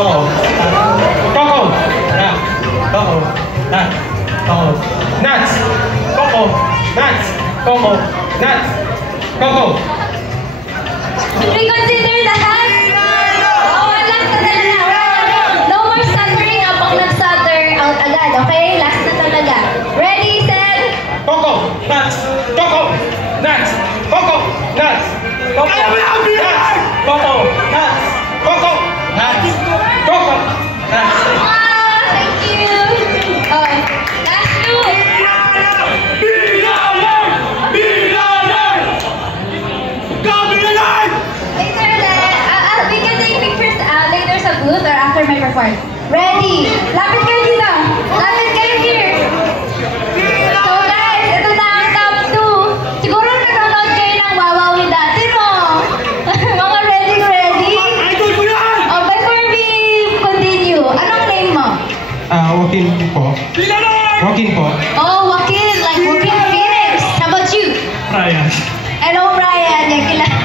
Coco. Coco. Coco. Coco. Nuts. Coco. Nuts. Coco. Nuts. Coco. Reconsider lahat. Wala ka na. No more stuttering. Pag nag-stutter, out agad. Okay? Last na talaga. Ready, set. Coco. Nuts. Coco. Nuts. Coco. Nuts. Coco. Nuts. Coco. Nuts. Coco. Nuts. Coco. Nuts. Thank you. Last two. We can take pictures later sa booth or after my performance. Ready? Lapit kayo dito. Lapit kayo here. So guys, ito na ang top 2. Siguro nanonood kayo ng Wawawi dati, no? Mga ready? Before we continue, anong name mo? Joaquin po. Joaquin po. Oh, Joaquin. Like Joaquin Phoenix. How about you? Ryan. Hello, Brian. Yung kilala.